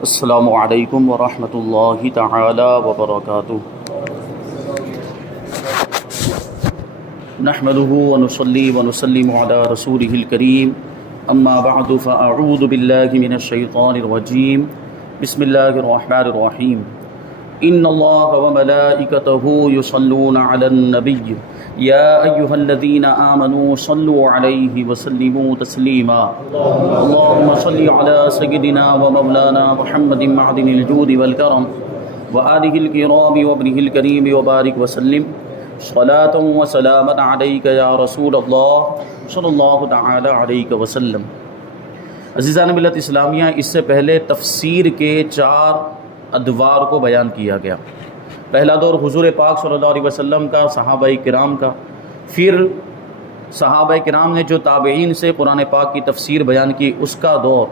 السلام علیکم ورحمۃ اللہ تعالی وبرکاتہ۔ نحمده ونصلي ونسلم على رسوله الكريم، اما بعد فاعوذ باللہ من الشیطان الرجیم، بسم اللہ الرحمن الرحیم۔ ان اللہ وملائکتہ یصلون علی النبی یا ایہا الذین آمنوا صلوا علیہ وسلموا تسلیما۔ اللہم صل علی سیدنا ومولانا محمد معدن الجود والکرم وآلہ الکرام وابنہ الکریم وبارک وسلم صلاۃ وسلاما علیک یا رسول اللہ صلی اللہ تعالی علیہ وسلم۔ عزیزان ملت اسلامیہ، اس سے پہلے تفسیر کے 4 ادوار کو بیان کیا گیا۔ پہلا دور حضور پاک صلی اللہ علیہ وسلم کا، صحابہ کرام کا، پھر صحابہ کرام نے جو تابعین سے قرآن پاک کی تفسیر بیان کی اس کا دور،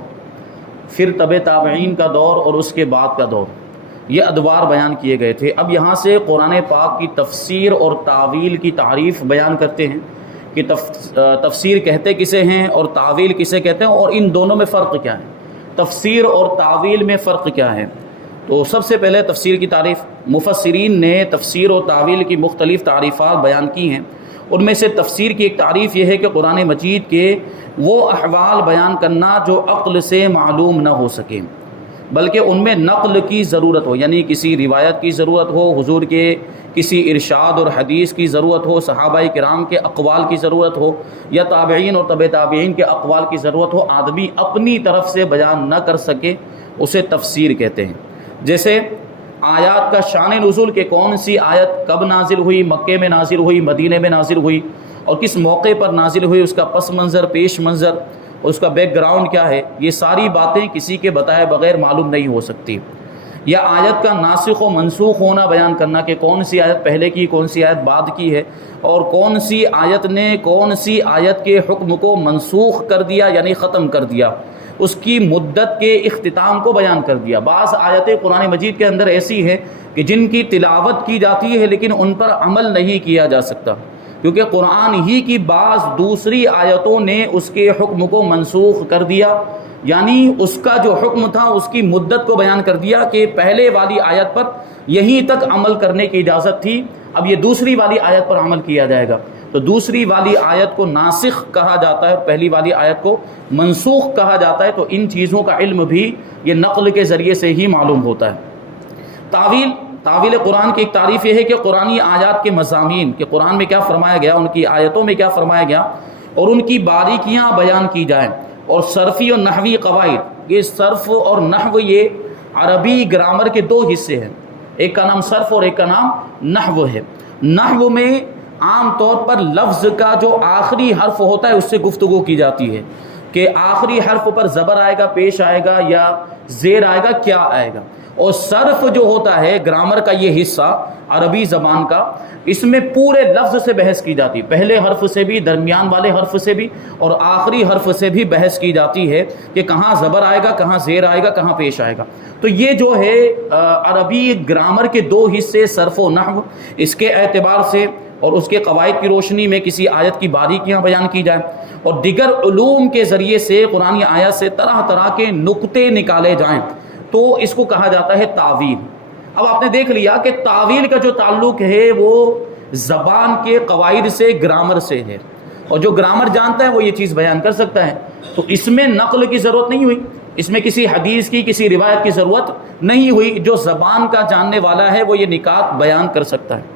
پھر تبع تابعین کا دور اور اس کے بعد کا دور، یہ ادوار بیان کیے گئے تھے۔ اب یہاں سے قرآن پاک کی تفسیر اور تعویل کی تعریف بیان کرتے ہیں کہ تفسیر کہتے کسے ہیں اور تعویل کسے کہتے ہیں، اور ان دونوں میں فرق کیا ہے، تفسیر اور تعویل میں فرق کیا ہے۔ تو سب سے پہلے تفسیر کی تعریف، مفسرین نے تفسیر و تعویل کی مختلف تعریفات بیان کی ہیں۔ ان میں سے تفسیر کی ایک تعریف یہ ہے کہ قرآن مجید کے وہ احوال بیان کرنا جو عقل سے معلوم نہ ہو سکے، بلکہ ان میں نقل کی ضرورت ہو، یعنی کسی روایت کی ضرورت ہو، حضور کے کسی ارشاد اور حدیث کی ضرورت ہو، صحابہ کرام کے اقوال کی ضرورت ہو، یا تابعین اور تبع تابعین کے اقوال کی ضرورت ہو، آدمی اپنی طرف سے بیان نہ کر سکے، اسے تفسیر کہتے ہیں۔ جیسے آیات کا شان نزول کہ کون سی آیت کب نازل ہوئی، مکے میں نازل ہوئی، مدینے میں نازل ہوئی، اور کس موقع پر نازل ہوئی، اس کا پس منظر، پیش منظر، اس کا بیک گراؤنڈ کیا ہے، یہ ساری باتیں کسی کے بتائے بغیر معلوم نہیں ہو سکتی۔ یا آیت کا ناسخ و منسوخ ہونا بیان کرنا کہ کون سی آیت پہلے کی، کون سی آیت بعد کی ہے، اور کون سی آیت نے کون سی آیت کے حکم کو منسوخ کر دیا یعنی ختم کر دیا، اس کی مدت کے اختتام کو بیان کر دیا۔ بعض آیتیں قرآن مجید کے اندر ایسی ہیں کہ جن کی تلاوت کی جاتی ہے لیکن ان پر عمل نہیں کیا جا سکتا، کیونکہ قرآن ہی کی بعض دوسری آیتوں نے اس کے حکم کو منسوخ کر دیا، یعنی اس کا جو حکم تھا اس کی مدت کو بیان کر دیا کہ پہلے والی آیت پر یہیں تک عمل کرنے کی اجازت تھی، اب یہ دوسری والی آیت پر عمل کیا جائے گا۔ تو دوسری والی آیت کو ناسخ کہا جاتا ہے، پہلی والی آیت کو منسوخ کہا جاتا ہے۔ تو ان چیزوں کا علم بھی یہ نقل کے ذریعے سے ہی معلوم ہوتا ہے۔ تعویل قرآن کی ایک تعریف یہ ہے کہ قرآنی آیات کے مضامین، کہ قرآن میں کیا فرمایا گیا، ان کی آیتوں میں کیا فرمایا گیا، اور ان کی باریکیاں بیان کی جائیں۔ اور صرفی اور نحوی قواعد، یہ صرف اور نحو یہ عربی گرامر کے 2 حصے ہیں، ایک کا نام صرف اور ایک کا نام نحو ہے۔ نحو میں عام طور پر لفظ کا جو آخری حرف ہوتا ہے اس سے گفتگو کی جاتی ہے کہ آخری حرف پر زبر آئے گا، پیش آئے گا یا زیر آئے گا، کیا آئے گا۔ اور صرف جو ہوتا ہے گرامر کا یہ حصہ عربی زبان کا، اس میں پورے لفظ سے بحث کی جاتی ہے، پہلے حرف سے بھی، درمیان والے حرف سے بھی، اور آخری حرف سے بھی بحث کی جاتی ہے کہ کہاں زبر آئے گا، کہاں زیر آئے گا، کہاں پیش آئے گا۔ تو یہ جو ہے عربی گرامر کے 2 حصے صرف و نحو، اس کے اعتبار سے اور اس کے قواعد کی روشنی میں کسی آیت کی باریکیاں بیان کی جائیں، اور دیگر علوم کے ذریعے سے قرآن آیت سے طرح طرح کے نکتے نکالے جائیں، تو اس کو کہا جاتا ہے تعویل۔ اب آپ نے دیکھ لیا کہ تعویل کا جو تعلق ہے وہ زبان کے قواعد سے، گرامر سے ہے، اور جو گرامر جانتا ہے وہ یہ چیز بیان کر سکتا ہے۔ تو اس میں نقل کی ضرورت نہیں ہوئی، اس میں کسی حدیث کی، کسی روایت کی ضرورت نہیں ہوئی، جو زبان کا جاننے والا ہے وہ یہ نکات بیان کر سکتا ہے۔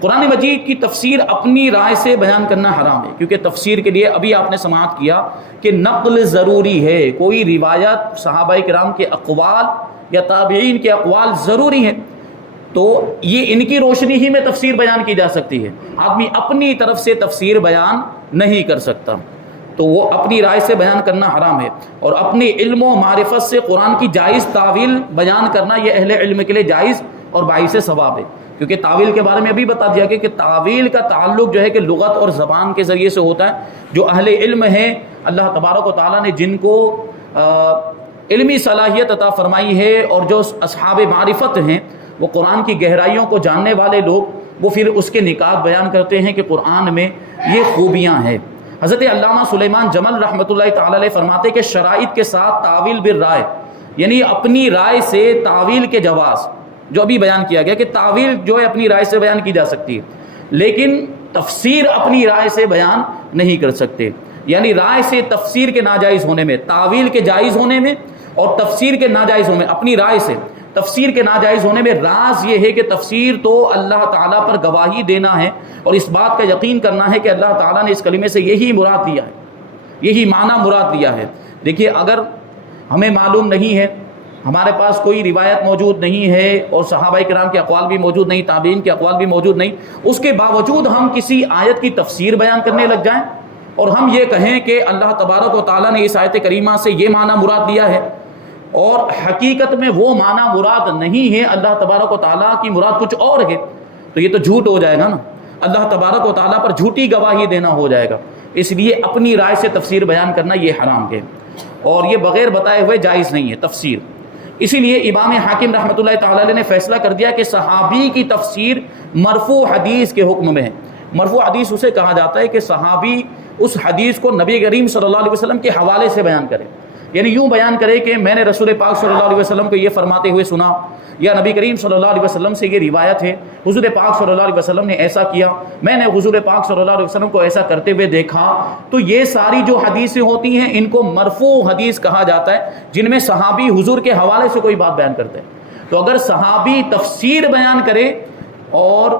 قرآن مجید کی تفسیر اپنی رائے سے بیان کرنا حرام ہے، کیونکہ تفسیر کے لیے ابھی آپ نے سماعت کیا کہ نقل ضروری ہے، کوئی روایت صحابہ کرام کے اقوال یا تابعین کے اقوال ضروری ہیں، تو یہ ان کی روشنی ہی میں تفسیر بیان کی جا سکتی ہے۔ آدمی اپنی طرف سے تفسیر بیان نہیں کر سکتا، تو وہ اپنی رائے سے بیان کرنا حرام ہے۔ اور اپنے علم و معرفت سے قرآن کی جائز تعویل بیان کرنا یہ اہل علم کے لیے جائز اور باعث ثواب ہے، کیونکہ تعویل کے بارے میں ابھی بتا دیا کہ تعویل کا تعلق جو ہے کہ لغت اور زبان کے ذریعے سے ہوتا ہے۔ جو اہل علم ہیں، اللہ تبارک و تعالیٰ نے جن کو علمی صلاحیت عطا فرمائی ہے، اور جو اصحاب معرفت ہیں، وہ قرآن کی گہرائیوں کو جاننے والے لوگ، وہ پھر اس کے نکات بیان کرتے ہیں کہ قرآن میں یہ خوبیاں ہیں۔ حضرت علامہ سلیمان جمل رحمۃ اللہ تعالی علیہ فرماتے کہ شرائط کے ساتھ تعویل بالرائے، یعنی اپنی رائے سے تعویل کے جواز جو ابھی بیان کیا گیا کہ تعویل جو ہے اپنی رائے سے بیان کی جا سکتی ہے، لیکن تفسیر اپنی رائے سے بیان نہیں کر سکتے. یعنی رائے سے تفسیر کے ناجائز ہونے میں، تعویل کے جائز ہونے میں اور تفسیر کے ناجائز ہونے میں، اپنی رائے سے تفسیر کے ناجائز ہونے میں راز یہ ہے کہ تفسیر تو اللہ تعالیٰ پر گواہی دینا ہے اور اس بات کا یقین کرنا ہے کہ اللہ تعالیٰ نے اس کلمے سے یہی مراد دیا ہے، یہی معنی مراد دیا ہے. دیکھیے اگر ہمیں معلوم نہیں ہے، ہمارے پاس کوئی روایت موجود نہیں ہے اور صحابہ کرام کے اقوال بھی موجود نہیں، تابعین کے اقوال بھی موجود نہیں، اس کے باوجود ہم کسی آیت کی تفسیر بیان کرنے لگ جائیں اور ہم یہ کہیں کہ اللہ تبارک و تعالیٰ نے اس آیت کریمہ سے یہ معنی مراد دیا ہے اور حقیقت میں وہ معنی مراد نہیں ہے، اللہ تبارک و تعالیٰ کی مراد کچھ اور ہے، تو یہ تو جھوٹ ہو جائے گا نا، اللہ تبارک و تعالیٰ پر جھوٹی گواہی دینا ہو جائے گا. اس لیے اپنی رائے سے تفسیر بیان کرنا یہ حرام ہے اور یہ بغیر بتائے ہوئے جائز نہیں ہے تفسیر. اسی لیے امام حاکم رحمۃ اللہ تعالی علیہ نے فیصلہ کر دیا کہ صحابی کی تفسیر مرفوع حدیث کے حکم میں ہے. مرفوع حدیث اسے کہا جاتا ہے کہ صحابی اس حدیث کو نبی کریم صلی اللہ علیہ وسلم کے حوالے سے بیان کرے، یعنی یوں بیان کرے کہ میں نے رسول پاک صلی اللہ علیہ وسلم کو یہ فرماتے ہوئے سنا، یا نبی کریم صلی اللہ علیہ وسلم سے یہ روایت ہے، حضور پاک صلی اللہ علیہ وسلم نے ایسا کیا، میں نے حضور پاک صلی اللہ علیہ وسلم کو ایسا کرتے ہوئے دیکھا. تو یہ ساری جو حدیثیں ہوتی ہیں ان کو مرفوع حدیث کہا جاتا ہے، جن میں صحابی حضور کے حوالے سے کوئی بات بیان کرتے ہیں. تو اگر صحابی تفسیر بیان کرے اور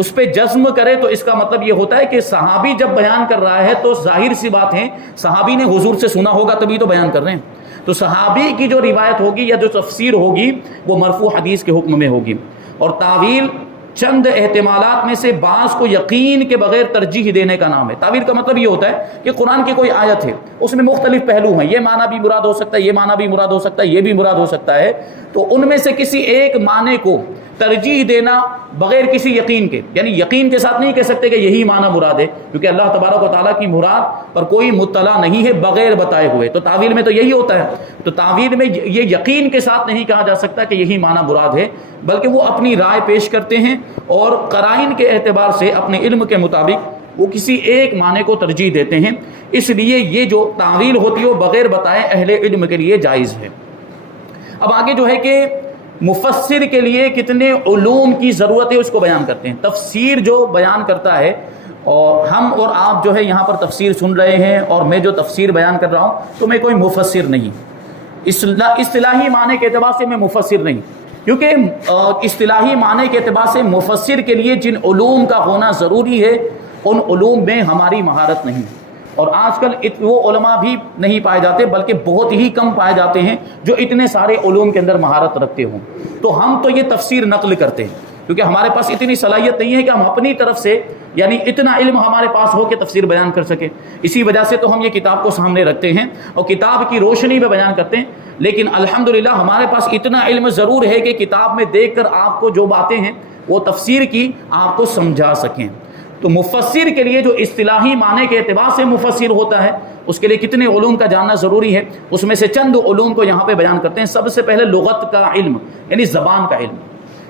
اس پہ جزم کرے تو اس کا مطلب یہ ہوتا ہے کہ صحابی جب بیان کر رہا ہے تو ظاہر سی بات ہے صحابی نے حضور سے سنا ہوگا تبھی تو بیان کر رہے ہیں. تو صحابی کی جو روایت ہوگی یا جو تفسیر ہوگی وہ مرفوع حدیث کے حکم میں ہوگی. اور تعویل چند احتمالات میں سے بعض کو یقین کے بغیر ترجیح دینے کا نام ہے. تعویل کا مطلب یہ ہوتا ہے کہ قرآن کی کوئی آیت ہے، اس میں مختلف پہلو ہیں، یہ معنی بھی مراد ہو سکتا ہے، یہ معنی بھی مراد ہو سکتا ہے، یہ بھی مراد ہو سکتا ہے، تو ان میں سے کسی ایک معنی کو ترجیح دینا بغیر کسی یقین کے، یعنی یقین کے ساتھ نہیں کہہ سکتے کہ یہی معنی مراد ہے، کیونکہ اللہ تبارک و تعالیٰ کی مراد پر کوئی مطلع نہیں ہے بغیر بتائے ہوئے. تو تعویل میں تو یہی ہوتا ہے. تو تعویل میں یہ یقین کے ساتھ نہیں کہا جا سکتا کہ یہی معنی مراد ہے، بلکہ وہ اپنی رائے پیش کرتے ہیں اور قرائن کے اعتبار سے اپنے علم کے مطابق وہ کسی ایک معنی کو ترجیح دیتے ہیں. اس لیے یہ جو تعویل ہوتی ہے وہ بغیر بتائے اہل علم کے لیے جائز ہے. اب آگے جو ہے کہ مفسر کے لیے کتنے علوم کی ضرورت ہے اس کو بیان کرتے ہیں. تفسیر جو بیان کرتا ہے، اور ہم اور آپ جو ہے یہاں پر تفسیر سن رہے ہیں اور میں جو تفسیر بیان کر رہا ہوں تو میں کوئی مفسر نہیں، اصطلاحی معنی کے اعتبار سے میں مفسر نہیں، کیونکہ اصطلاحی معنی کے اعتبار سے مفسر کے لیے جن علوم کا ہونا ضروری ہے ان علوم میں ہماری مہارت نہیں. اور آج کل وہ علماء بھی نہیں پائے جاتے بلکہ بہت ہی کم پائے جاتے ہیں جو اتنے سارے علوم کے اندر مہارت رکھتے ہوں. تو ہم تو یہ تفسیر نقل کرتے ہیں کیونکہ ہمارے پاس اتنی صلاحیت نہیں ہے کہ ہم اپنی طرف سے یعنی اتنا علم ہمارے پاس ہو کہ تفسیر بیان کر سکیں. اسی وجہ سے تو ہم یہ کتاب کو سامنے رکھتے ہیں اور کتاب کی روشنی میں بیان کرتے ہیں. لیکن الحمدللہ ہمارے پاس اتنا علم ضرور ہے کہ کتاب میں دیکھ کر آپ کو جو باتیں ہیں وہ تفسیر کی آپ کو سمجھا سکیں. تو مفسر کے لیے جو اصطلاحی معنی کے اعتبار سے مفسر ہوتا ہے اس کے لیے کتنے علوم کا جاننا ضروری ہے. اس میں سے چند علوم کو یہاں پہ بیان کرتے ہیں. سب سے پہلے لغت کا علم یعنی زبان کا علم.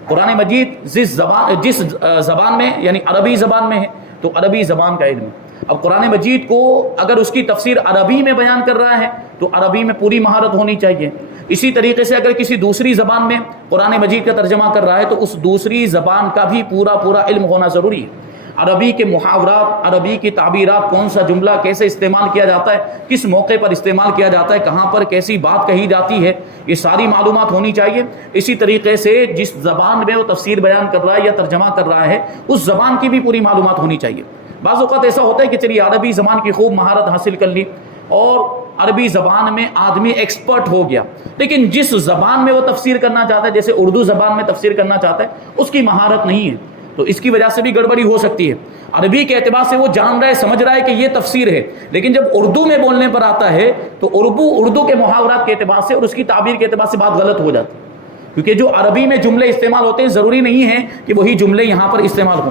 قرآن مجید جس زبان میں یعنی عربی زبان میں ہے تو عربی زبان کا علم. اب قرآن مجید کو اگر اس کی تفسیر عربی میں بیان کر رہا ہے تو عربی میں پوری مہارت ہونی چاہیے. اسی طریقے سے اگر کسی دوسری زبان میں قرآن مجید کا ترجمہ کر رہا ہے تو اس دوسری زبان کا بھی پورا علم ہونا ضروری ہے. عربی کے محاورات، عربی کی تعبیرات، کون سا جملہ کیسے استعمال کیا جاتا ہے، کس موقع پر استعمال کیا جاتا ہے، کہاں پر کیسی بات کہی جاتی ہے، یہ ساری معلومات ہونی چاہیے. اسی طریقے سے جس زبان میں وہ تفسیر بیان کر رہا ہے یا ترجمہ کر رہا ہے اس زبان کی بھی پوری معلومات ہونی چاہیے. بعض اوقات ایسا ہوتا ہے کہ چلیے عربی زبان کی خوب مہارت حاصل کر لی اور عربی زبان میں آدمی ایکسپرٹ ہو گیا، لیکن جس زبان میں وہ تفسیر کرنا چاہتا ہے جیسے اردو زبان میں تفسیر کرنا چاہتا ہے اس کی مہارت نہیں ہے، تو اس کی وجہ سے بھی گڑبڑی ہو سکتی ہے. عربی کے اعتبار سے وہ جان رہا ہے، سمجھ رہا ہے کہ یہ تفسیر ہے، لیکن جب اردو میں بولنے پر آتا ہے تو اردو کے محاورات کے اعتبار سے اور اس کی تعبیر کے اعتبار سے بات غلط ہو جاتی ہے. کیونکہ جو عربی میں جملے استعمال ہوتے ہیں ضروری نہیں ہے کہ وہی جملے یہاں پر استعمال ہوں.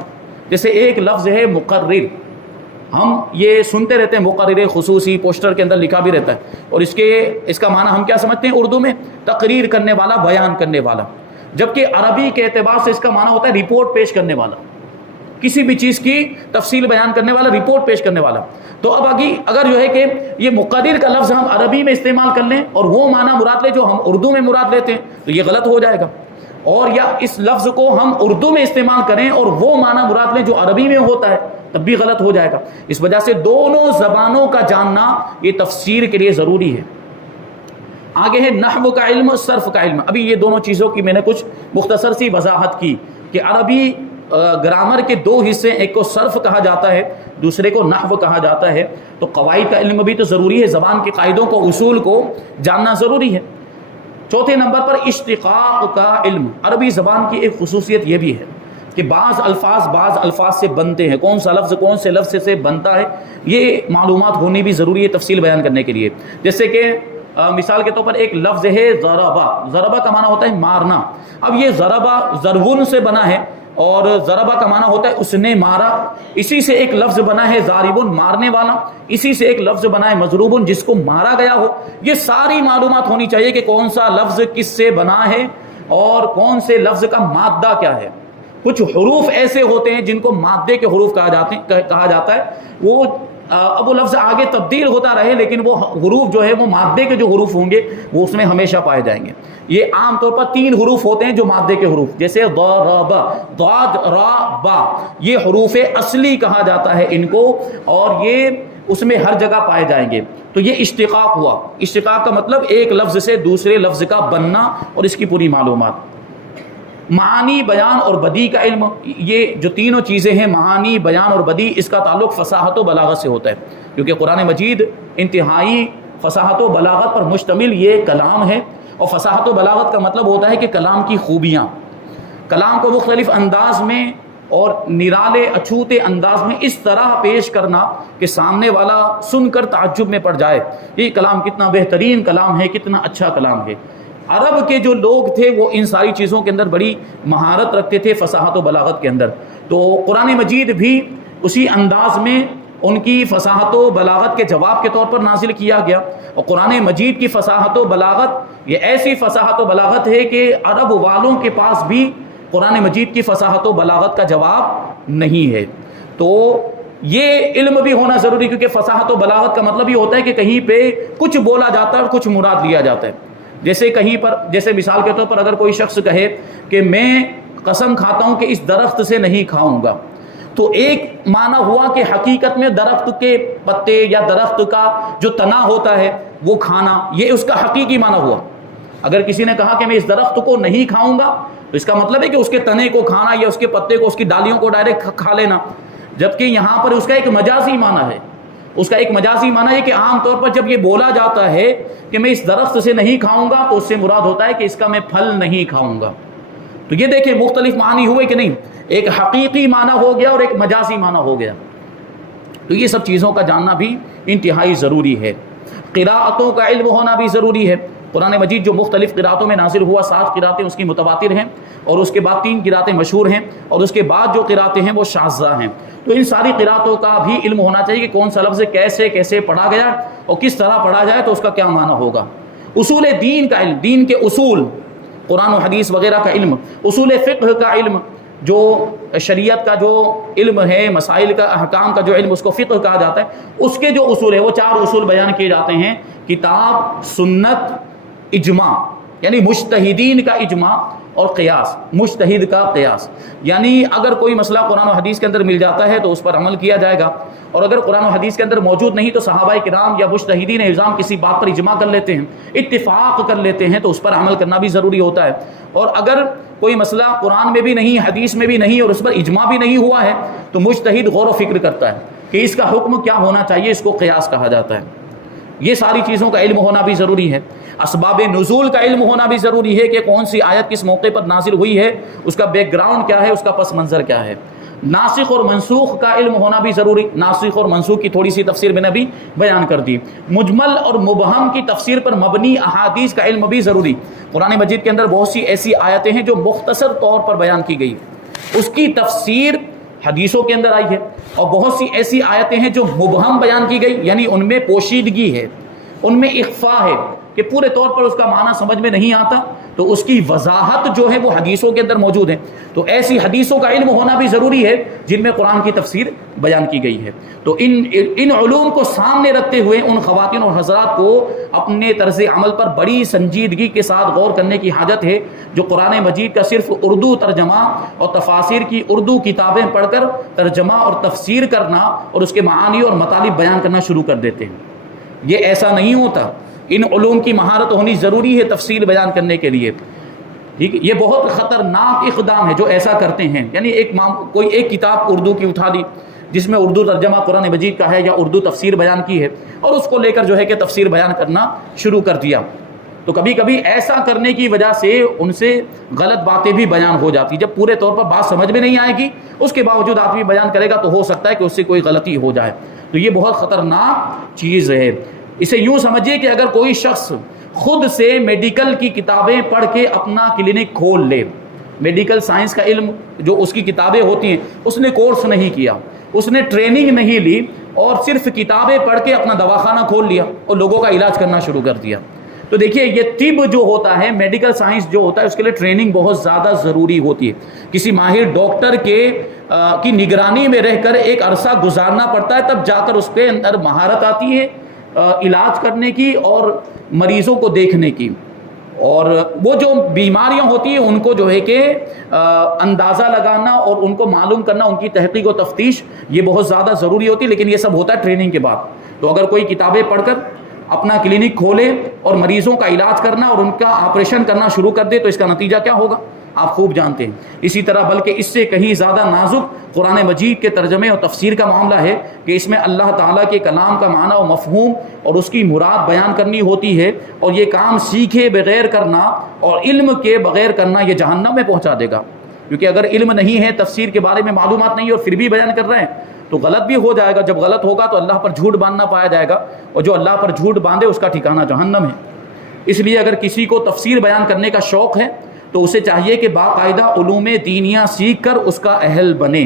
جیسے ایک لفظ ہے مقرر، ہم یہ سنتے رہتے ہیں مقرر خصوصی، پوسٹر کے اندر لکھا بھی رہتا ہے، اور اس کا معنی ہم کیا سمجھتے ہیں اردو میں؟ تقریر کرنے والا، بیان کرنے والا. جبکہ عربی کے اعتبار سے اس کا معنی ہوتا ہے رپورٹ پیش کرنے والا. کسی بھی چیز کی تفصیل بیان کرنے والا، رپورٹ پیش کرنے والا۔ تو اب اگر جو ہے کہ یہ مقتدر کا لفظ ہم عربی میں استعمال کر لیں اور وہ معنی مراد لیں جو ہم اردو میں مراد لیتے ہیں تو یہ غلط ہو جائے گا، اور یا اس لفظ کو ہم اردو میں استعمال کریں اور وہ معنی مراد لیں جو عربی میں ہوتا ہے تب بھی غلط ہو جائے گا۔ اس وجہ سے دونوں زبانوں کا جاننا یہ تفسیر کے لیے ضروری ہے۔ آگے ہے نحو کا علم اور صرف کا علم۔ ابھی یہ دونوں چیزوں کی میں نے کچھ مختصر سی وضاحت کی کہ عربی گرامر کے دو حصے، ایک کو صرف کہا جاتا ہے، دوسرے کو نحو کہا جاتا ہے۔ تو قواعد کا علم بھی تو ضروری ہے، زبان کے قاعدوں کو، اصول کو جاننا ضروری ہے۔ چوتھے نمبر پر اشتقاق کا علم۔ عربی زبان کی ایک خصوصیت یہ بھی ہے کہ بعض الفاظ سے بنتے ہیں، کون سا لفظ کون سے لفظ سے بنتا ہے یہ معلومات ہونی بھی ضروری ہے تفصیل بیان کرنے کے لیے۔ جیسے کہ مثال کے طور پر ایک لفظ ہے ضربہ۔ ضربہ کا معنی ہوتا ہے مارنا۔ اب یہ ضربہ ضربن سے بنا ہے اور ضربہ کا معنی ہوتا ہے اس نے مارا۔ اسی سے ایک لفظ بنا ہے ضاربن، مارنے والا۔ اسی سے ایک لفظ بنا ہے مضروبن، جس کو مارا گیا ہو۔ یہ ساری معلومات ہونی چاہیے کہ کون سا لفظ کس سے بنا ہے اور کون سے لفظ کا مادہ کیا ہے۔ کچھ حروف ایسے ہوتے ہیں جن کو مادے کے حروف کہا جاتا ہے، وہ اب وہ لفظ آگے تبدیل ہوتا رہے لیکن وہ حروف جو ہے وہ مادے کے جو حروف ہوں گے وہ اس میں ہمیشہ پائے جائیں گے۔ یہ عام طور پر 3 حروف ہوتے ہیں جو مادے کے حروف، جیسے ضرب، ضاد، را، با، یہ حروف اصلی کہا جاتا ہے ان کو، اور یہ اس میں ہر جگہ پائے جائیں گے۔ تو یہ اشتقاق ہوا۔ اشتقاق کا مطلب ایک لفظ سے دوسرے لفظ کا بننا اور اس کی پوری معلومات۔ معانی، بیان اور بدیع کا علم، یہ جو تینوں چیزیں ہیں معانی، بیان اور بدیع، اس کا تعلق فصاحت و بلاغت سے ہوتا ہے، کیونکہ قرآن مجید انتہائی فصاحت و بلاغت پر مشتمل یہ کلام ہے۔ اور فصاحت و بلاغت کا مطلب ہوتا ہے کہ کلام کی خوبیاں، کلام کو مختلف انداز میں اور نرالے اچھوتے انداز میں اس طرح پیش کرنا کہ سامنے والا سن کر تعجب میں پڑ جائے، یہ کلام کتنا بہترین کلام ہے، کتنا اچھا کلام ہے۔ عرب کے جو لوگ تھے وہ ان ساری چیزوں کے اندر بڑی مہارت رکھتے تھے، فصاحت و بلاغت کے اندر۔ تو قرآن مجید بھی اسی انداز میں ان کی فصاحت و بلاغت کے جواب کے طور پر نازل کیا گیا۔ اور قرآن مجید کی فصاحت و بلاغت یہ ایسی فصاحت و بلاغت ہے کہ عرب والوں کے پاس بھی قرآن مجید کی فصاحت و بلاغت کا جواب نہیں ہے۔ تو یہ علم بھی ہونا ضروری، کیونکہ فصاحت و بلاغت کا مطلب یہ ہوتا ہے کہ کہیں پہ کچھ بولا جاتا ہے اور کچھ مراد لیا جاتا ہے۔ جیسے کہیں پر، جیسے مثال کے طور پر اگر کوئی شخص کہے کہ میں قسم کھاتا ہوں کہ اس درخت سے نہیں کھاؤں گا، تو ایک معنی ہوا کہ حقیقت میں درخت کے پتے یا درخت کا جو تنا ہوتا ہے وہ کھانا، یہ اس کا حقیقی معنی ہوا۔ اگر کسی نے کہا کہ میں اس درخت کو نہیں کھاؤں گا تو اس کا مطلب ہے کہ اس کے تنے کو کھانا یا اس کے پتے کو، اس کی ڈالیوں کو ڈائریکٹ کھا لینا، جبکہ یہاں پر اس کا ایک مجازی معنی ہے۔ اس کا ایک مجازی معنی ہے کہ عام طور پر جب یہ بولا جاتا ہے کہ میں اس درخت سے نہیں کھاؤں گا تو اس سے مراد ہوتا ہے کہ اس کا میں پھل نہیں کھاؤں گا۔ تو یہ دیکھیں مختلف معنی ہوئے کہ نہیں، ایک حقیقی معنی ہو گیا اور ایک مجازی معنی ہو گیا۔ تو یہ سب چیزوں کا جاننا بھی انتہائی ضروری ہے۔ قراءتوں کا علم ہونا بھی ضروری ہے۔ قرآن مجید جو مختلف قراءتوں میں نازل ہوا، 7 قراءتیں اس کی متواتر ہیں، اور اس کے بعد 3 قراءتیں مشہور ہیں، اور اس کے بعد جو قراءتیں ہیں وہ شاذہ ہیں۔ تو ان ساری قراءتوں کا بھی علم ہونا چاہیے کہ کون سا لفظ کیسے کیسے پڑھا گیا اور کس طرح پڑھا جائے تو اس کا کیا معنی ہوگا۔ اصول دین کا علم، دین کے اصول، قرآن و حدیث وغیرہ کا علم۔ اصول فقہ کا علم، جو شریعت کا جو علم ہے، مسائل کا، احکام کا جو علم، اس کو فقہ کہا جاتا ہے۔ اس کے جو اصول ہیں وہ 4 اصول بیان کیے جاتے ہیں: کتاب، سنت، اجماع، یعنی مجتہدین کا اجماع، اور قیاس، مجتہد کا قیاس۔ یعنی اگر کوئی مسئلہ قرآن و حدیث کے اندر مل جاتا ہے تو اس پر عمل کیا جائے گا، اور اگر قرآن و حدیث کے اندر موجود نہیں تو صحابہ کرام یا مجتہدین اعظام کسی بات پر اجماع کر لیتے ہیں، اتفاق کر لیتے ہیں، تو اس پر عمل کرنا بھی ضروری ہوتا ہے۔ اور اگر کوئی مسئلہ قرآن میں بھی نہیں، حدیث میں بھی نہیں، اور اس پر اجماع بھی نہیں ہوا ہے تو مجتہد غور و فکر کرتا ہے کہ اس کا حکم کیا ہونا چاہیے، اس کو قیاس کہا جاتا ہے۔ یہ ساری چیزوں کا علم ہونا بھی ضروری ہے۔ اسباب نزول کا علم ہونا بھی ضروری ہے کہ کون سی آیت کس موقع پر نازل ہوئی ہے، اس کا بیک گراؤنڈ کیا ہے، اس کا پس منظر کیا ہے۔ ناسخ اور منسوخ کا علم ہونا بھی ضروری۔ ناسخ اور منسوخ کی تھوڑی سی تفسیر میں نے بھی بیان کر دی۔ مجمل اور مبہم کی تفسیر پر مبنی احادیث کا علم بھی ضروری۔ قرآن مجید کے اندر بہت سی ایسی آیتیں ہیں جو مختصر طور پر بیان کی گئی، اس کی تفسیر حدیثوں کے اندر آئی ہے، اور بہت سی ایسی آیتیں ہیں جو مبہم بیان کی گئی، یعنی ان میں پوشیدگی ہے، ان میں اخفا ہے، کہ پورے طور پر اس کا معنی سمجھ میں نہیں آتا تو اس کی وضاحت جو ہے وہ حدیثوں کے اندر موجود ہے. تو ایسی حدیثوں کا علم ہونا بھی ضروری ہے جن میں قرآن کی تفسیر بیان کی گئی ہے. تو ان علوم کو سامنے رکھتے ہوئے ان خواتین اور حضرات کو اپنے طرز عمل پر بڑی سنجیدگی کے ساتھ غور کرنے کی حاجت ہے. جو قرآن مجید کا صرف اردو ترجمہ اور تفاسیر کی اردو کتابیں پڑھ کر ترجمہ اور تفسیر کرنا اور اس کے معانی اور مطالب بیان کرنا شروع کر دیتے ہیں، یہ ایسا نہیں ہوتا. ان علوم کی مہارت ہونی ضروری ہے تفسیر بیان کرنے کے لیے. ٹھیک ہے، یہ بہت خطرناک اقدام ہے جو ایسا کرتے ہیں. یعنی کوئی ایک کتاب اردو کی اٹھا دی جس میں اردو ترجمہ قرآن مجید کا ہے یا اردو تفسیر بیان کی ہے اور اس کو لے کر جو ہے کہ تفسیر بیان کرنا شروع کر دیا. تو کبھی کبھی ایسا کرنے کی وجہ سے ان سے غلط باتیں بھی بیان ہو جاتی. جب پورے طور پر بات سمجھ میں نہیں آئے گی اس کے باوجود آدمی بیان کرے گا تو ہو سکتا ہے کہ اس سے کوئی غلطی ہو جائے. تو یہ بہت خطرناک چیز ہے. اسے یوں سمجھیے کہ اگر کوئی شخص خود سے میڈیکل کی کتابیں پڑھ کے اپنا کلینک کھول لے، میڈیکل سائنس کا علم جو اس کی کتابیں ہوتی ہیں اس نے کورس نہیں کیا، اس نے ٹریننگ نہیں لی اور صرف کتابیں پڑھ کے اپنا دواخانہ کھول لیا اور لوگوں کا علاج کرنا شروع کر دیا، تو دیکھیے یہ طب جو ہوتا ہے، میڈیکل سائنس جو ہوتا ہے، اس کے لیے ٹریننگ بہت زیادہ ضروری ہوتی ہے. کسی ماہر ڈاکٹر کی نگرانی میں رہ کر ایک عرصہ گزارنا پڑتا ہے، تب جا کر اس کے اندر مہارت آتی ہے علاج کرنے کی اور مریضوں کو دیکھنے کی. اور وہ جو بیماریاں ہوتی ہیں ان کو جو ہے کہ اندازہ لگانا اور ان کو معلوم کرنا، ان کی تحقیق و تفتیش یہ بہت زیادہ ضروری ہوتی ہے. لیکن یہ سب ہوتا ہے ٹریننگ کے بعد. تو اگر کوئی کتابیں پڑھ کر اپنا کلینک کھولے اور مریضوں کا علاج کرنا اور ان کا آپریشن کرنا شروع کر دے تو اس کا نتیجہ کیا ہوگا آپ خوب جانتے ہیں. اسی طرح بلکہ اس سے کہیں زیادہ نازک قرآن مجید کے ترجمے اور تفسیر کا معاملہ ہے کہ اس میں اللہ تعالیٰ کے کلام کا معنی و مفہوم اور اس کی مراد بیان کرنی ہوتی ہے. اور یہ کام سیکھے بغیر کرنا اور علم کے بغیر کرنا یہ جہنم میں پہنچا دے گا. کیونکہ اگر علم نہیں ہے، تفسیر کے بارے میں معلومات نہیں ہے اور پھر بھی بیان کر رہے ہیں تو غلط بھی ہو جائے گا. جب غلط ہوگا تو اللہ پر جھوٹ باندھنا پایا جائے گا اور جو اللہ پر جھوٹ باندھے اس کا ٹھکانہ جہنم ہے. اس لیے اگر کسی کو تفسیر بیان کرنے کا شوق ہے تو اسے چاہیے کہ باقاعدہ علوم دینیہ سیکھ کر اس کا اہل بنے.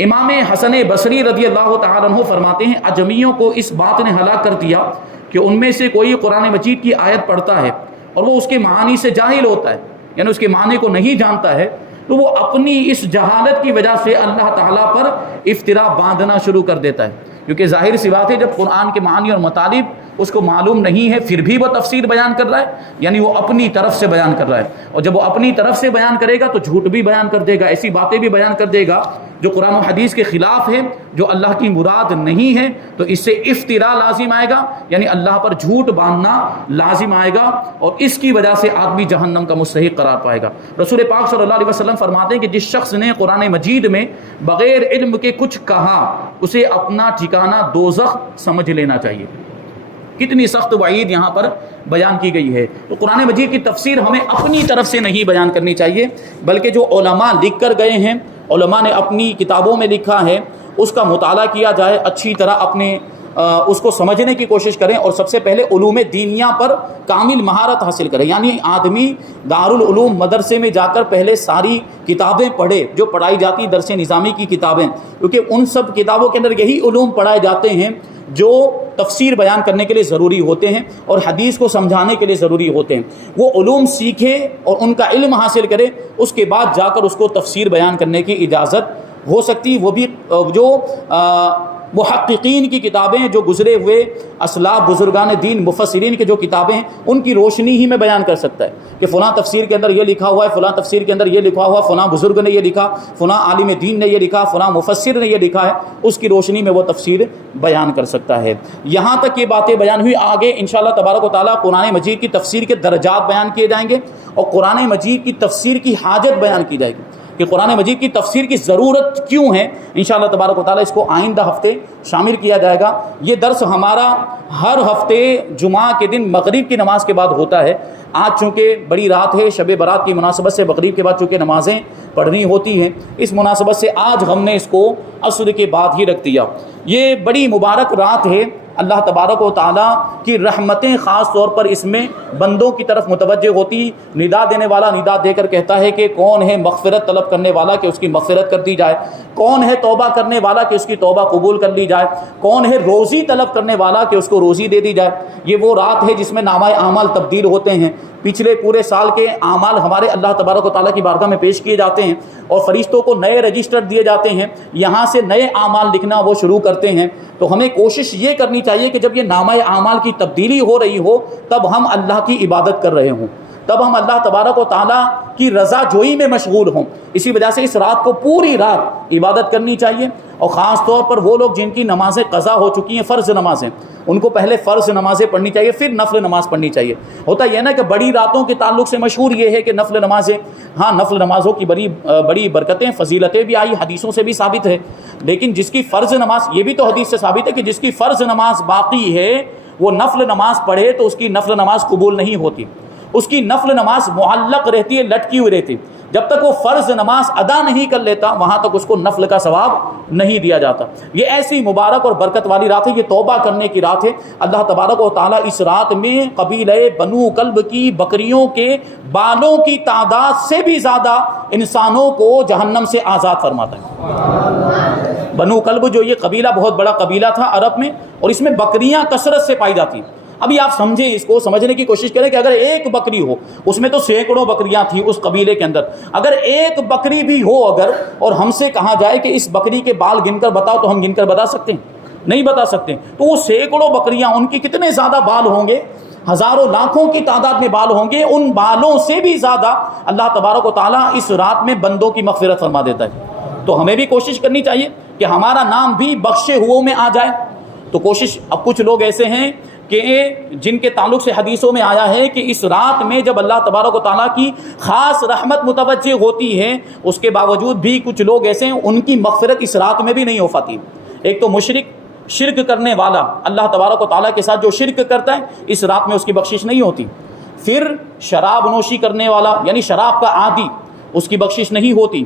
امام حسن بصری رضی اللہ تعالیٰ عنہ فرماتے ہیں اجمیوں کو اس بات نے ہلاک کر دیا کہ ان میں سے کوئی قرآن مجید کی آیت پڑھتا ہے اور وہ اس کے معانی سے جاہل ہوتا ہے، یعنی اس کے معنی کو نہیں جانتا ہے، تو وہ اپنی اس جہالت کی وجہ سے اللہ تعالیٰ پر افترا باندھنا شروع کر دیتا ہے. کیونکہ ظاہر سی بات ہے جب قرآن کے معانی اور مطالب اس کو معلوم نہیں ہے پھر بھی وہ تفسیر بیان کر رہا ہے، یعنی وہ اپنی طرف سے بیان کر رہا ہے. اور جب وہ اپنی طرف سے بیان کرے گا تو جھوٹ بھی بیان کر دے گا، ایسی باتیں بھی بیان کر دے گا جو قرآن و حدیث کے خلاف ہے، جو اللہ کی مراد نہیں ہے. تو اس سے افترا لازم آئے گا، یعنی اللہ پر جھوٹ باندھنا لازم آئے گا اور اس کی وجہ سے آدمی جہنم کا مستحق قرار پائے گا. رسول پاک صلی اللہ علیہ وسلم فرماتے ہیں کہ جس شخص نے قرآن مجید میں بغیر علم کے کچھ کہا اسے اپنا ٹھکانہ دوزخ سمجھ لینا چاہیے. کتنی سخت وعید یہاں پر بیان کی گئی ہے. تو قرآن مجید کی تفسیر ہمیں اپنی طرف سے نہیں بیان کرنی چاہیے، بلکہ جو علماء لکھ کر گئے ہیں، علماء نے اپنی کتابوں میں لکھا ہے اس کا مطالعہ کیا جائے، اچھی طرح اپنے اس کو سمجھنے کی کوشش کریں اور سب سے پہلے علوم دینیہ پر کامل مہارت حاصل کریں. یعنی آدمی دارالعلوم مدرسے میں جا کر پہلے ساری کتابیں پڑھے جو پڑھائی جاتی درس نظامی کی کتابیں، کیونکہ ان سب کتابوں کے اندر یہی علوم پڑھائے جاتے ہیں جو تفسیر بیان کرنے کے لیے ضروری ہوتے ہیں اور حدیث کو سمجھانے کے لیے ضروری ہوتے ہیں. وہ علوم سیکھے اور ان کا علم حاصل کرے، اس کے بعد جا کر اس کو تفسیر بیان کرنے کی اجازت ہو سکتی. وہ بھی جو محققین کی کتابیں، جو گزرے ہوئے اسلاف بزرگان دین مفسرین کے جو کتابیں ہیں ان کی روشنی ہی میں بیان کر سکتا ہے کہ فلاں تفسیر کے اندر یہ لکھا ہوا ہے، فلاں تفسیر کے اندر یہ لکھا ہوا، فلاں بزرگ نے یہ لکھا، فلاں عالم دین نے یہ لکھا، فلاں مفسر نے یہ لکھا ہے. اس کی روشنی میں وہ تفسیر بیان کر سکتا ہے. یہاں تک یہ باتیں بیان ہوئی. آگے انشاءاللہ تبارک و تعالیٰ قرآن مجید کی تفسیر کے درجات بیان کیے جائیں گے اور قرآن مجید کی تفسیر کی حاجت بیان کی جائے گی کہ قرآن مجید کی تفسیر کی ضرورت کیوں ہے. انشاءاللہ تبارک و تعالیٰ اس کو آئندہ ہفتے شامل کیا جائے گا. یہ درس ہمارا ہر ہفتے جمعہ کے دن مغرب کی نماز کے بعد ہوتا ہے. آج چونکہ بڑی رات ہے، شب برات کی مناسبت سے مغرب کے بعد چونکہ نمازیں پڑھنی ہوتی ہیں، اس مناسبت سے آج ہم نے اس کو عصر کے بعد ہی رکھ دیا. یہ بڑی مبارک رات ہے. اللہ تبارک و تعالیٰ کی رحمتیں خاص طور پر اس میں بندوں کی طرف متوجہ ہوتی. ندا دینے والا ندا دے کر کہتا ہے کہ کون ہے مغفرت طلب کرنے والا کہ اس کی مغفرت کر دی جائے, کون ہے توبہ کرنے والا کہ اس کی توبہ قبول کر لی جائے, کون ہے روزی طلب کرنے والا کہ اس کو روزی دے دی جائے. یہ وہ رات ہے جس میں نامہ اعمال تبدیل ہوتے ہیں. پچھلے پورے سال کے اعمال ہمارے اللہ تبارک و تعالیٰ کی بارگاہ میں پیش کیے جاتے ہیں اور فرشتوں کو نئے رجسٹر دیے جاتے ہیں, یہاں سے نئے اعمال لکھنا وہ شروع کرتے ہیں. تو ہمیں کوشش یہ کرنی چاہیے کہ جب یہ نامہ اعمال کی تبدیلی ہو رہی ہو تب ہم اللہ کی عبادت کر رہے ہوں, تب ہم اللہ تبارک و تعالیٰ کی رضا جوئی میں مشغول ہوں. اسی وجہ سے اس رات کو پوری رات عبادت کرنی چاہیے. اور خاص طور پر وہ لوگ جن کی نمازیں قضا ہو چکی ہیں, فرض نمازیں, ان کو پہلے فرض نمازیں پڑھنی چاہیے, پھر نفل نماز پڑھنی چاہیے. ہوتا یہ نا کہ بڑی راتوں کے تعلق سے مشہور یہ ہے کہ نفل نمازیں, ہاں نفل نمازوں کی بڑی برکتیں فضیلتیں بھی آئی, حدیثوں سے بھی ثابت ہے. لیکن جس کی فرض نماز, یہ بھی تو حدیث سے ثابت ہے کہ جس کی فرض نماز باقی ہے وہ نفل نماز پڑھے تو اس کی نفل نماز قبول نہیں ہوتی, اس کی نفل نماز معلق رہتی ہے, لٹکی ہوئی رہتی. جب تک وہ فرض نماز ادا نہیں کر لیتا وہاں تک اس کو نفل کا ثواب نہیں دیا جاتا. یہ ایسی مبارک اور برکت والی رات ہے, یہ توبہ کرنے کی رات ہے. اللہ تبارک و تعالیٰ اس رات میں قبیلہ بنو کلب کی بکریوں کے بالوں کی تعداد سے بھی زیادہ انسانوں کو جہنم سے آزاد فرماتا ہے. بنو کلب جو یہ قبیلہ بہت بڑا قبیلہ تھا عرب میں, اور اس میں بکریاں کثرت سے پائی جاتی. ابھی آپ سمجھیں, اس کو سمجھنے کی کوشش کریں کہ اگر ایک بکری ہو, اس میں تو سینکڑوں بکریاں تھیں اس قبیلے کے اندر, اگر ایک بکری بھی ہو اگر اور ہم سے کہا جائے کہ اس بکری کے بال گن کر بتاؤ تو ہم گن کر بتا سکتے ہیں؟ نہیں بتا سکتے. تو وہ سینکڑوں بکریاں, ان کی کتنے زیادہ بال ہوں گے, ہزاروں لاکھوں کی تعداد میں بال ہوں گے. ان بالوں سے بھی زیادہ اللہ تبارک و تعالیٰ اس رات میں بندوں کی مغفرت فرما دیتا ہے. تو ہمیں بھی کوشش کرنی چاہیے کہ ہمارا نام بھی بخشے ہوئوں میں آ جائے. تو کوشش, اب کچھ لوگ ایسے ہیں کہ جن کے تعلق سے حدیثوں میں آیا ہے کہ اس رات میں جب اللہ تبارک و تعالیٰ کی خاص رحمت متوجہ ہوتی ہے, اس کے باوجود بھی کچھ لوگ ایسے ہیں ان کی مغفرت اس رات میں بھی نہیں ہو پاتی. ایک تو مشرک, شرک کرنے والا, اللہ تبارک و تعالیٰ کے ساتھ جو شرک کرتا ہے اس رات میں اس کی بخشش نہیں ہوتی. پھر شراب نوشی کرنے والا یعنی شراب کا عادی, اس کی بخشش نہیں ہوتی.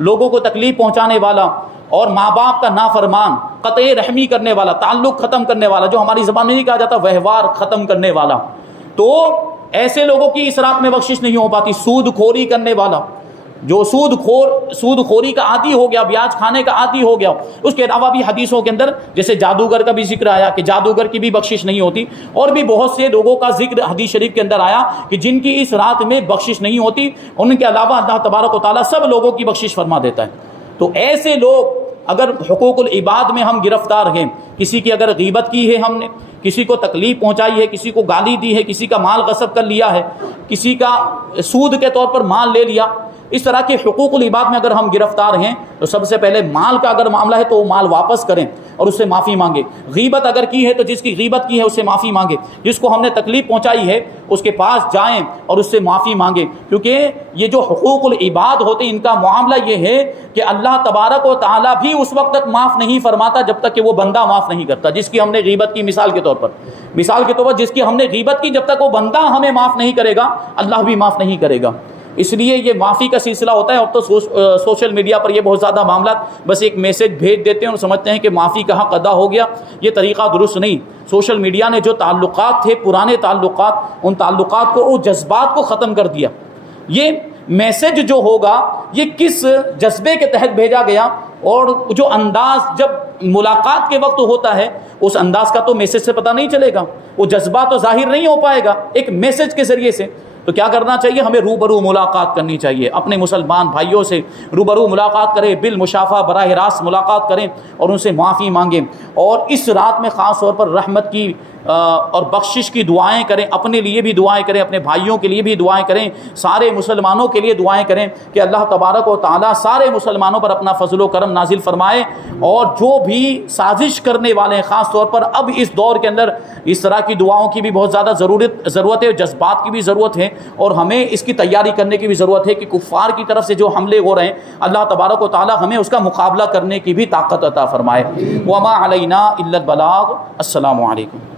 لوگوں کو تکلیف پہنچانے والا اور ماں باپ کا نافرمان, قطع رحمی کرنے والا, تعلق ختم کرنے والا, جو ہماری زبان میں نہیں کہا جاتا وہوار ختم کرنے والا, تو ایسے لوگوں کی اس رات میں بخشش نہیں ہو پاتی. سود کھوری کرنے والا, جو سود خوری کا عادی ہو گیا, بیاج کھانے کا عادی ہو گیا. اس کے علاوہ بھی حدیثوں کے اندر جیسے جادوگر کا بھی ذکر آیا کہ جادوگر کی بھی بخشش نہیں ہوتی, اور بھی بہت سے لوگوں کا ذکر حدیث شریف کے اندر آیا کہ جن کی اس رات میں بخشش نہیں ہوتی. ان کے علاوہ اللہ تبارک و تعالیٰ سب لوگوں کی بخشش فرما دیتا ہے. تو ایسے لوگ اگر حقوق العباد میں ہم گرفتار ہیں, کسی کی اگر غیبت کی ہے ہم نے, کسی کو تکلیف پہنچائی ہے, کسی کو گالی دی ہے, کسی کا مال غصب کر لیا ہے, کسی کا سود کے طور پر مال لے لیا, اس طرح کے حقوق العباد میں اگر ہم گرفتار ہیں تو سب سے پہلے مال کا اگر معاملہ ہے تو وہ مال واپس کریں اور اس سے معافی مانگے. غیبت اگر کی ہے تو جس کی غیبت کی ہے اس سے معافی مانگے. جس کو ہم نے تکلیف پہنچائی ہے اس کے پاس جائیں اور اس سے معافی مانگے, کیونکہ یہ جو حقوق العباد ہوتے ہیں ان کا معاملہ یہ ہے کہ اللہ تبارک و تعالیٰ بھی اس وقت تک معاف نہیں فرماتا جب تک کہ وہ بندہ معاف نہیں کرتا. جس کی ہم نے غیبت کی مثال کے طور پر جس کی ہم نے غیبت کی, جب تک وہ بندہ ہمیں معاف نہیں کرے گا اللہ بھی معاف نہیں کرے گا. اس لیے یہ معافی کا سلسلہ ہوتا ہے. اب تو سوشل میڈیا پر یہ بہت زیادہ معاملات, بس ایک میسج بھیج دیتے ہیں اور سمجھتے ہیں کہ معافی کا حق ادا ہو گیا. یہ طریقہ درست نہیں. سوشل میڈیا نے جو تعلقات تھے, پرانے تعلقات, ان تعلقات کو, وہ جذبات کو ختم کر دیا. یہ میسج جو ہوگا یہ کس جذبے کے تحت بھیجا گیا, اور جو انداز جب ملاقات کے وقت ہوتا ہے اس انداز کا تو میسج سے پتہ نہیں چلے گا, وہ جذبہ تو ظاہر نہیں ہو پائے گا ایک میسج کے ذریعے سے. تو کیا کرنا چاہیے, ہمیں روبرو ملاقات کرنی چاہیے, اپنے مسلمان بھائیوں سے روبرو ملاقات کریں, بالمشافہ براہ راست ملاقات کریں اور ان سے معافی مانگیں. اور اس رات میں خاص طور پر رحمت کی اور بخشش کی دعائیں کریں, اپنے لیے بھی دعائیں کریں, اپنے بھائیوں کے لیے بھی دعائیں کریں, سارے مسلمانوں کے لیے دعائیں کریں کہ اللہ تبارک و تعالیٰ سارے مسلمانوں پر اپنا فضل و کرم نازل فرمائے. اور جو بھی سازش کرنے والے ہیں, خاص طور پر اب اس دور کے اندر اس طرح کی دعاؤں کی بھی بہت زیادہ ضرورت ہے, جذبات کی بھی ضرورت ہے, اور ہمیں اس کی تیاری کرنے کی بھی ضرورت ہے کہ کفار کی طرف سے جو حملے ہو رہے ہیں اللہ تبارک و تعالیٰ ہمیں اس کا مقابلہ کرنے کی بھی طاقت عطا فرمائے. وما علینا الا البلاغ. السلام علیکم.